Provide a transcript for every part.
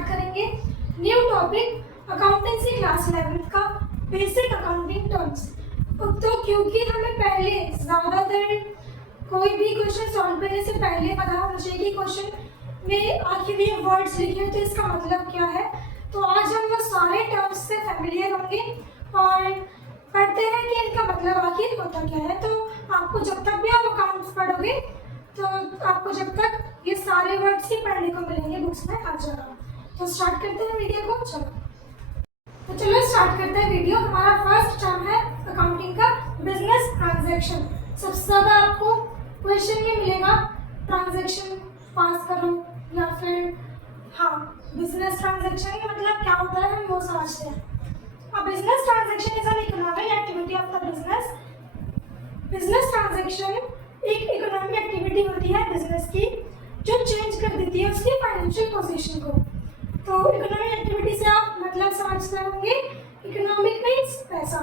Start करेंगे new topic accountancy class 11 का basic accounting terms. तो क्योंकि हमें पहले ज़्यादातर कोई भी क्वेश्चन सॉल्व करने से पहले पता होना चाहिए कि क्वेश्चन में आखिर ये वर्ड्स लिखे हैं तो इसका मतलब क्या है, तो आज हम वो सारे टर्म्स से फैमिलियर होंगे और पढ़ते हैं कि इनका मतलब आखिर होता क्या है। तो आपको जब तक भी आप अकाउंट्स पढ़ोगे तो आपको जब तक ये सारे वर्ड्स ही पढ़ने को मिलेंगे बुक्स में हर जगह। तो स्टार्ट करते हैं वीडियो को। चलो स्टार्ट करते हैं वीडियो। हमारा फर्स्ट टर्म है अकाउंटिंग का बिजनेस ट्रांजैक्शन। सबसे ज़्यादा आपको क्वेश्चन में मिलेगा ट्रांजैक्शन पास करो या फिर बिजनेस ट्रांजैक्शन का मतलब क्या होता है हम वो समझते हैं। A business transaction is an economic activity of the business. Business transaction एक इकोनॉमिक एक्टिविटी होती है बिजनेस की जो चेंज कर देती है उसकी फाइनेंशियल पोजीशन को। तो इकोनॉमिक एक्टिविटी से आप मतलब समझते होंगे, इकोनॉमिक मीन्स पैसा,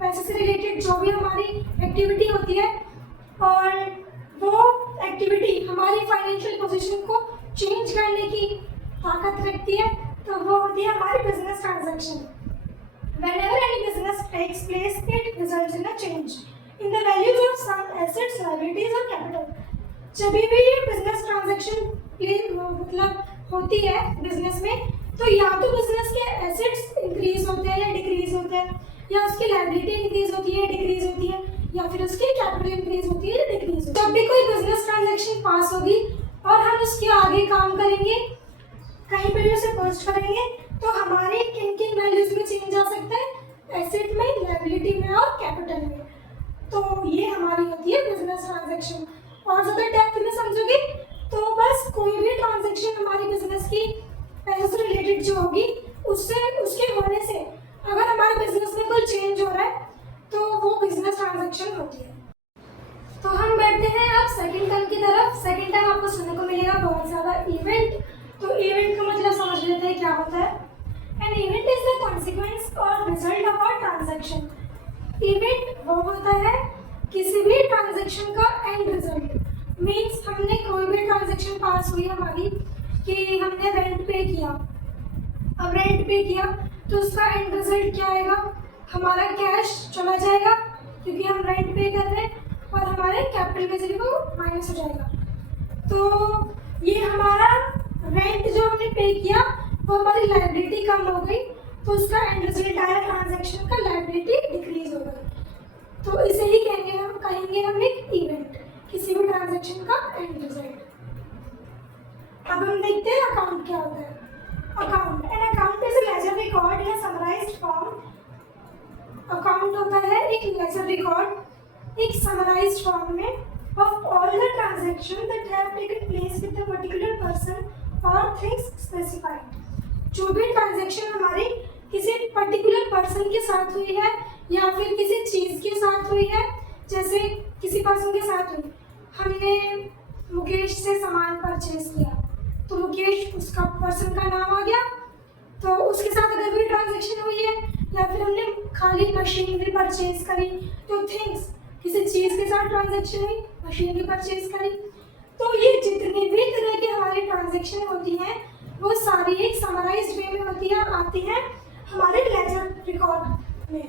पैसे से रिलेटेड जो भी हमारी एक्टिविटी होती है और वो एक्टिविटी हमारी फाइनेंशियल पोजीशन को चेंज करने की ताकत रखती है, तो वो होती है हमारी business transaction. Whenever any business takes place, it results in a change in the values of some assets, liabilities or capital. जब भी ये बिजनेस ट्रांजैक्शन मतलब होती है बिजनेस में, तो या तो बिजनेस के एसेट्स इंक्रीज होते हैं या डिक्रीज होते हैं, या उसकी लायबिलिटी इंक्रीज होती है डिक्रीज होती है, या फिर उसकी कैपिटल इंक्रीज होती है डिक्रीज होती है। जब भी कोई बिजनेस ट्रांजैक्शन पास होगी और हम उसके आगे काम करेंगे, कहीं पर भी उसे पोस्ट करेंगे, तो हमारे किन किन वैल्यूज में चेंज आ सकता है, एसेट में, लायबिलिटी में और कैपिटल में। तो ये हमारी होती है बिजनेस ट्रांजैक्शन। और ज़्यादा डेप्थ में समझोगे तो बस कोई भी ट्रांजैक्शन हमारी बिजनेस की पैसे से रिलेटेड जो होगी उसके होने से अगर हमारे बिजनेस में कोई चेंज हो रहा है तो वो बिजनेस ट्रांजैक्शन होती है। तो हम बैठते हैं अब सेकेंड टर्म की तरफ। सेकेंड टर्म आपको सुनने को मिलेगा बहुत ज़्यादा इवेंट। तो इवेंट का मतलब समझ लेते हैं क्या होता है। An event is the consequence or result of a transaction. Event वो होता है किसी भी ट्रांजैक्शन का एंड रिजल्ट। मीन्स हमने कोई भी ट्रांजैक्शन पास हुई हमारी कि हमने रेंट पे किया, अब रेंट पे किया तो उसका एंड रिजल्ट क्या आएगा, हमारा कैश चला जाएगा क्योंकि हम रेंट पे कर रहे हैं और हमारे कैपिटल में से वो माइनस हो जाएगा। तो ये हमारा रेंट जो हमने पे किया वो हमारी लायबिलिटी कम हो गई, तो उसका एंड रिजल्ट आया ट्रांजैक्शन का लायबिलिटी डिक्रीज हो गई। तो इसे ही कहेंगे हम एक इवेंट, किसी भी ट्रांजैक्शन का एंड रिजल्ट। अब हम देखते हैं अकाउंट क्या होता है। Account an account is a ledger record in a summarised form. Account होता है एक लेजर रिकॉर्ड एक समराइज्ड फॉर्म में of all the transactions that have taken place with a particular person or things specified. जो भी transaction हमारी किसी particular person के साथ हुई है या फिर किसी चीज़ के साथ हुई है, जैसे किसी पर्सन के साथ हुई, हमने मुकेश से सामान परचेज किया तो मुकेश उसका पर्सन का नाम आ गया, तो उसके साथ अगर भी ट्रांजैक्शन हुई है, या फिर हमने खाली मशीनरी परचेज करी तो थिंग्स किसी चीज़ के साथ ट्रांजैक्शन हुई, मशीनरी परचेज करी। तो ये जितनी भी तरह की हमारी ट्रांजैक्शन होती हैं वो सारी एक समराइज्ड वे में होती है, आती हैं हमारे लेजर रिकॉर्ड में।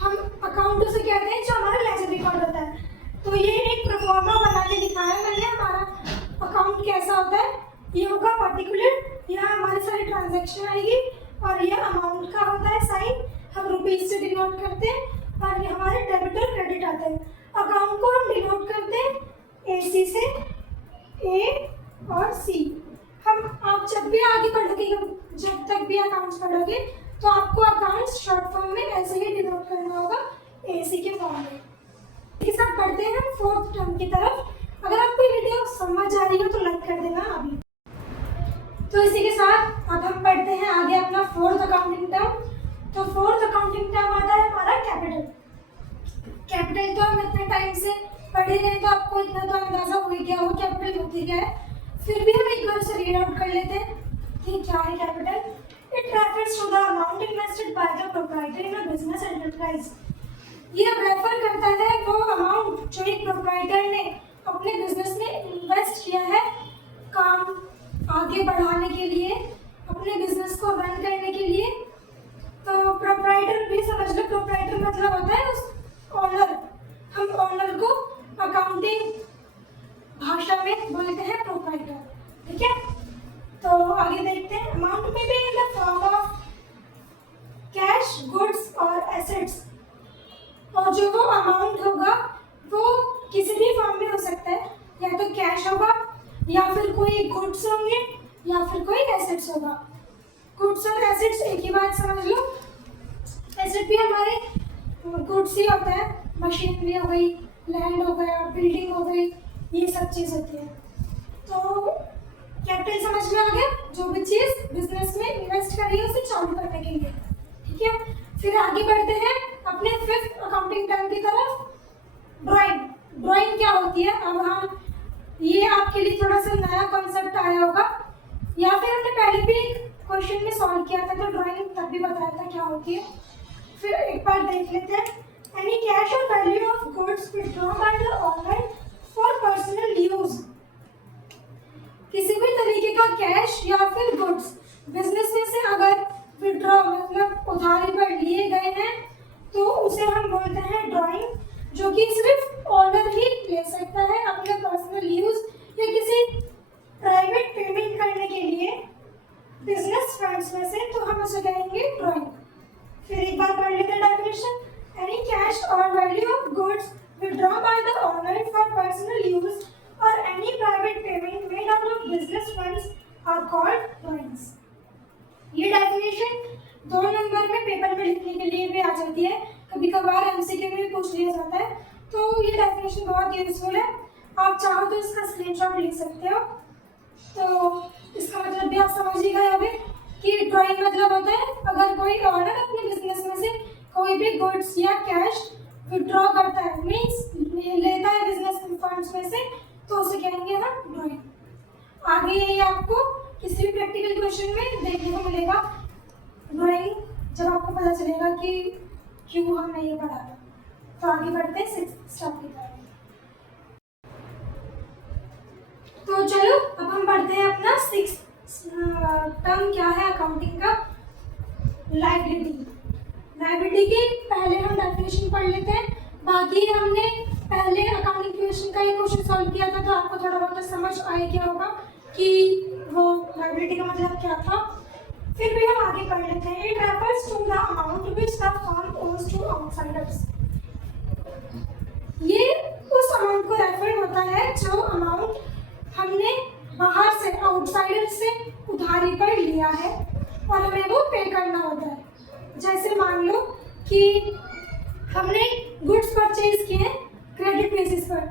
हम अकाउंट उसे कहते हैं जो हमारा लेजर रिकॉर्ड होता है। तो ये एक प्रोफॉर्मा बना के दिखाया मैंने हमारा अकाउंट कैसा होता है। ये होगा पर्टिकुलर, यहाँ हमारी सारी ट्रांजैक्शन आएगी और ये अमाउंट का होता है साइन, हम रुपीज से डिनोट करते हैं, और ये हमारे डेबिट और क्रेडिट आते हैं। अकाउंट को हम डिनोट करते हैं AC से, A और C। आप जब भी आगे पढ़ोगे, जब तक भी अकाउंट्स पढ़ोगे तो आपको अकाउंट्स शॉर्ट फॉर्म में ऐसे ही डिनोट करना होगा AC के फॉर्म में। इसके साथ बढ़ते हैं फोर्थ टर्म की तरफ। अगर आपको वीडियो समझ आ रही हो तो लाइक कर देना अभी। तो इसी के साथ अब हम पढ़ते हैं आगे अपना फोर्थ अकाउंटिंग टर्म। तो फोर्थ अकाउंटिंग टर्म आता है हमारा कैपिटल। कैपिटल तो हम इतने टाइम से पढ़े रहे तो आपको इतना तो अंदाजा हो गया हो कैपिटल होती क्या है, फिर भी हम एक बार उसे रीड आउट कर लेते हैं कि क्या है capital. It refers to the amount invested by the proprietor in a business enterprise. ये रेफर करता है वो अमाउंट जो एक प्रोप्राइटर ने अपने बिजनेस में इन्वेस्ट किया है काम आगे बढ़ाने के लिए, अपने बिजनेस को रन करने के लिए। तो प्रोप्राइटर भी समझ लो, प्रोप्राइटर मतलब होता है उस ओनर। हम ओनर को अकाउंटिंग भाषा में बोलते हैं प्रोप्राइटर, ठीक है। तो आगे देखते हैं। अमाउंट में भी in the form of cash, goods और एसेट्स। और जो वो अमाउंट होगा वो किसी भी फॉर्म में हो सकता है, या तो कैश होगा, या फिर कोई गुड्स होंगे, या फिर कोई एसेट्स होगा। गुड्स और एसेट्स एक ही बात समझ लो। एसेट भी हमारे गुड्स ही होता है, मशीनरी हो गई, लैंड हो गया, बिल्डिंग हो गई, ये सब चीज़ होती है। तो कैपिटल समझ में आ गया, जो भी चीज़ बिजनेस में इन्वेस्ट करी है उसे चालू करने के लिए, ठीक है। फिर आगे बढ़ते हैं अपने फिफ्थ अकाउंटिंग टर्म की तरफ, ड्राइंग। ड्राइंग क्या होती है? अब हम ये आपके लिए थोड़ा सा नया कॉन्सेप्ट आया होगा, या फिर हमने पहले भी क्वेश्चन में सॉल्व किया था, तो ड्राइंग तब भी बताया था क्या होती है। फिर एक बार देख लेते हैं। Any cash or value of goods withdrawn by the owner for personal use. किसी भी तरीके का कैश या फिर गुड्स बिजनेस में से अगर विड्रॉ मतलब उधारी पर लिए गए हैं तो उसे हम बोलते हैं ड्राइंग, जो कि सिर्फ ओनर ही ले सकता है अपने पर्सनल यूज या किसी प्राइवेट पेमेंट करने के लिए बिजनेस फंड्स में से, तो हम उसे कहेंगे ड्राइंग। फिर एक बार पढ़ लेते हैं definition. Any cash or value of goods withdrawn by the owner for personal use or any private payment made out of business funds are called drawings. ये डेफिनेशन 2 नंबर में पेपर में लिखने के लिए भी आ जाती है, कभी कभार एमसीक्यू में भी पूछ लिया जाता है। तो ये डेफिनेशन बहुत यूजफुल है, आप चाहो तो इसका स्क्रीनशॉट ले सकते हो। तो इसका मतलब भी आप समझ ही गए होंगे कि ड्राइंग मतलब होता है अगर कोई ओनर अपने बिजनेस में से कोई भी गुड्स या कैश विड्रॉ करता है, मीन्स लेता है बिजनेस फंड्स में से, तो उसे कहेंगे हम ड्राइंग। आगे ये आपको किसी भी प्रैक्टिकल क्वेश्चन में देखने को मिलेगा ड्राइंग, जब आपको पता चलेगा कि क्यों हमने ये पढ़ा था। तो आगे बढ़ते हैं 6th स्टेप की तरफ। तो चलो अब हम पढ़ते हैं अपना 6th टर्म क्या है अकाउंटिंग का, लायबिलिटी। लायबिलिटी की पहले हम डेफिनेशन पढ़ लेते हैं। बाकी हमने पहले अकाउंटिंग क्वेश्चन का एक क्वेश्चन सॉल्व किया था, तो आपको थोड़ा बहुत समझ आ गया होगा कि वो लायबिलिटी का मतलब क्या था। फिर भी हम आगे पढ़ लेते हैं। It refers to the amount which the firm owns to outsiders. ये उस अमाउंट को रेफर होता है जो अमाउंट हमने बाहर से, आउटसाइडर से उधारी पर लिया है और हमें वो पे करना होता है। जैसे मान लो कि हमने गुड्स परचेज किए क्रेडिट बेसिस पर।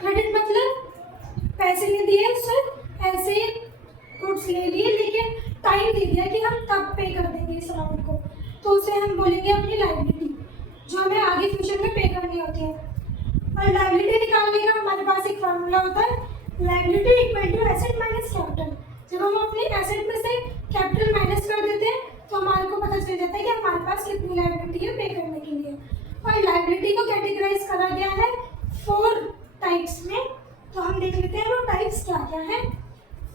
क्रेडिट मतलब पैसे नहीं दिए उसे, ऐसे ही गुड्स ले लिए, लेकिन टाइम दे दिया कि हम तब पे कर देंगे इस अमाउंट को, तो उसे हम बोलेंगे अपनी लायबिलिटी, जो हमें आगे फ्यूचर में पे करनी होती है। और लायबिलिटी निकालने का हमारे पास एक फॉर्मूला होता है, liability equal to asset minus capital. जब हम अपने एसेट में से कैपिटल माइनस कर देते हैं तो हमारे को पता चल जाता है कि हमारे पास कितनी लायबिलिटी है पे करने के लिए। और लायबिलिटी को कैटेगराइज करा गया है 4 टाइप्स में, तो हम देख लेते हैं वो टाइप्स क्या क्या है।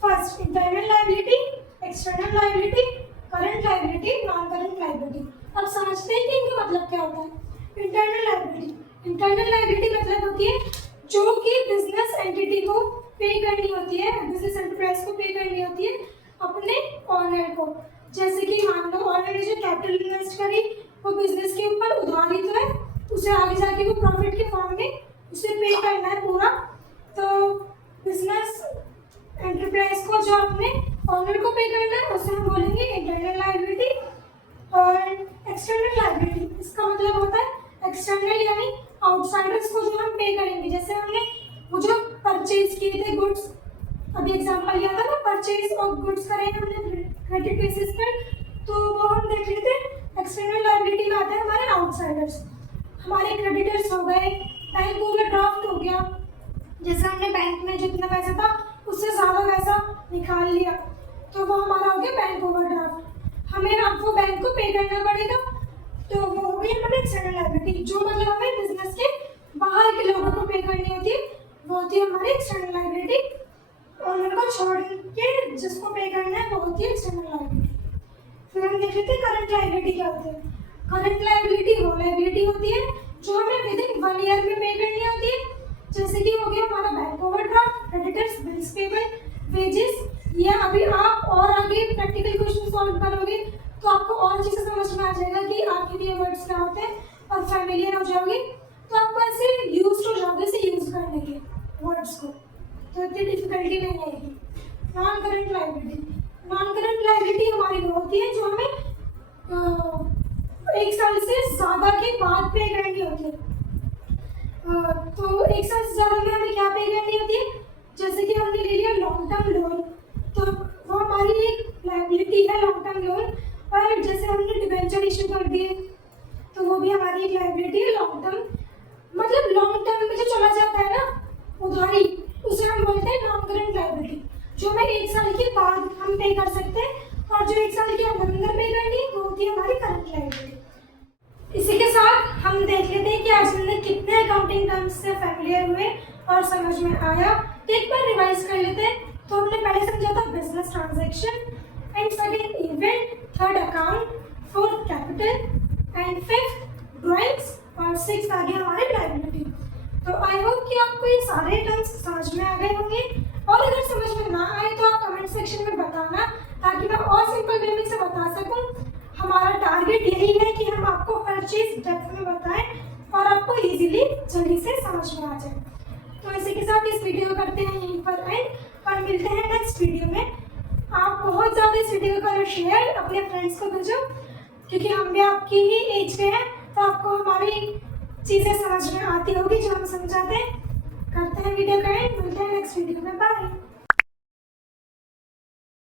First, internal liability, external liability, current liability, non current liability. अब समझते हैं कि इनका मतलब क्या होता है। इंटरनल लायबिलिटी, इंटरनल लायबिलिटी मतलब होती है जो कि बिजनेस एंटिटी को पे करनी होती है, बिजनेस एंटरप्राइज को पे करनी होती है अपने ओनर को। जैसे कि मान लो ओनर ने जो कैपिटल इन्वेस्ट करी वो बिजनेस के ऊपर उधारी तो है, उसे आगे जाके वो प्रॉफिट के फॉर्म में उसे पे करना है पूरा। तो बिजनेस एंटरप्राइज को जो अपने ओनर को पे करना है उसे हम बोलेंगे इंटरनल लायबिलिटी। और एक्सटर्नल लायबिलिटी, इसका मतलब होता है एक्सटर्नल यानी आउटसाइडर्स को जो हम पे करेंगे। जैसे हमने वो जो परचेज किए थे गुड्स, अभी एग्जांपल लिया था ना, परचेज और गुड्स करे हमने क्रेडिट बेसिस पर, तो वो हम देख लेते हैं एक्सटर्नल लायबिलिटी में आते हैं हमारे आउटसाइडर्स। हमारे क्रेडिटर्स हो गए, बैंक ओवरड्राफ्ट हो गया, जैसे हमने बैंक में जितना पैसा था उससे ज़्यादा पैसा निकाल लिया तो वो हमारा हो गया बैंक ओवरड्राफ्ट। हमें अब वो बैंक को पे करना पड़ेगा, तो वो हो गई हमारी एक्सटर्नल लायबिलिटी, जो मतलब हमें बिजनेस के बाहर के लोगों को पे करनी होती है, वो होती है हमारी एक्सटर्नल लायबिलिटी। ओनर को छोड़ के जिसको पे करना है वो होती है एक्सटर्नल लायबिलिटी। फिर हम देख लेते हैं करंट लायबिलिटी क्या होती है। करंट लायबिलिटी वो लायबिलिटी होती है जो हमें विद इन 1 ईयर में पे करनी होती है, जैसे कि हो गया हमारा bank overdraft, creditors, bills payable, wages. या अभी आप और आगे प्रैक्टिकल क्वेश्चन सॉल्व करोगे तो आपको और चीज़ें समझ में आ जाएगा कि आखिर ये वर्ड्स क्या होते हैं और फैमिलियर हो जाओगे, तो आपको ऐसे यूज हो जाओगे इसे यूज करने के वर्ड्स को, तो इतनी डिफिकल्टी नहीं आएगी। नॉन करंट लायबिलिटी हमारी वो होती है जो हमें 1 साल से ज़्यादा के बाद पे करनी होती है। तो 1 साल से ज़्यादा में हमें क्या पे करनी होती है, जैसे कि हमने ले लिया लॉन्ग टर्म लोन, तो वो हमारी एक लायबिलिटी है लॉन्ग टर्म लोन। और जैसे हमने डिबेंचर इशू कर दिए तो वो भी हमारी एक लायबिलिटी है लॉन्ग टर्म, मतलब लॉन्ग टर्म में जो चला जाता है ना उधारी, उसे हम बोलते हैं नॉन करंट लायबिलिटी, जो हमें 1 साल के बाद हम पे कर सकते हैं, और जो 1 साल के अंदर पे करनी है वो होती है हमारी करंट लायबिलिटी। इसी के साथ हम देख लेते हैं कि आज हमने कितने अकाउंटिंग टर्म्स से फैमिलियर हुए और समझ में आया। तो एक बार रिवाइज कर लेते हैं। तो हमने पहले समझा था business transaction, and second event, third account, fourth capital, and fifth drawings, और सिक्स्थ आ गया हमारे लायबिलिटी। तो आई होप कि आपको ये सारे टर्म्स समझ में आ गए होंगे, और अगर समझ में ना आए तो आप कमेंट सेक्शन में बताना, ताकि मैं और सिंपल वे में से बता सकूं। हमारा टारगेट यही है कि हम आपको हर चीज़ डेप्थ में बताएं और आपको इजीली जल्दी से समझ में आ जाए। तो इसी के साथ इस वीडियो करते हैं यहीं पर एंड, और मिलते हैं नेक्स्ट वीडियो में। आप बहुत ज़्यादा इस वीडियो को शेयर अपने फ्रेंड्स को भेजो, क्योंकि हम भी आपकी ही एज के हैं, तो आपको हमारी चीज़ें समझ में आती होगी जो हम समझाते हैं। करते हैं वीडियो का एंड, मिलते हैं नेक्स्ट वीडियो में। बाय।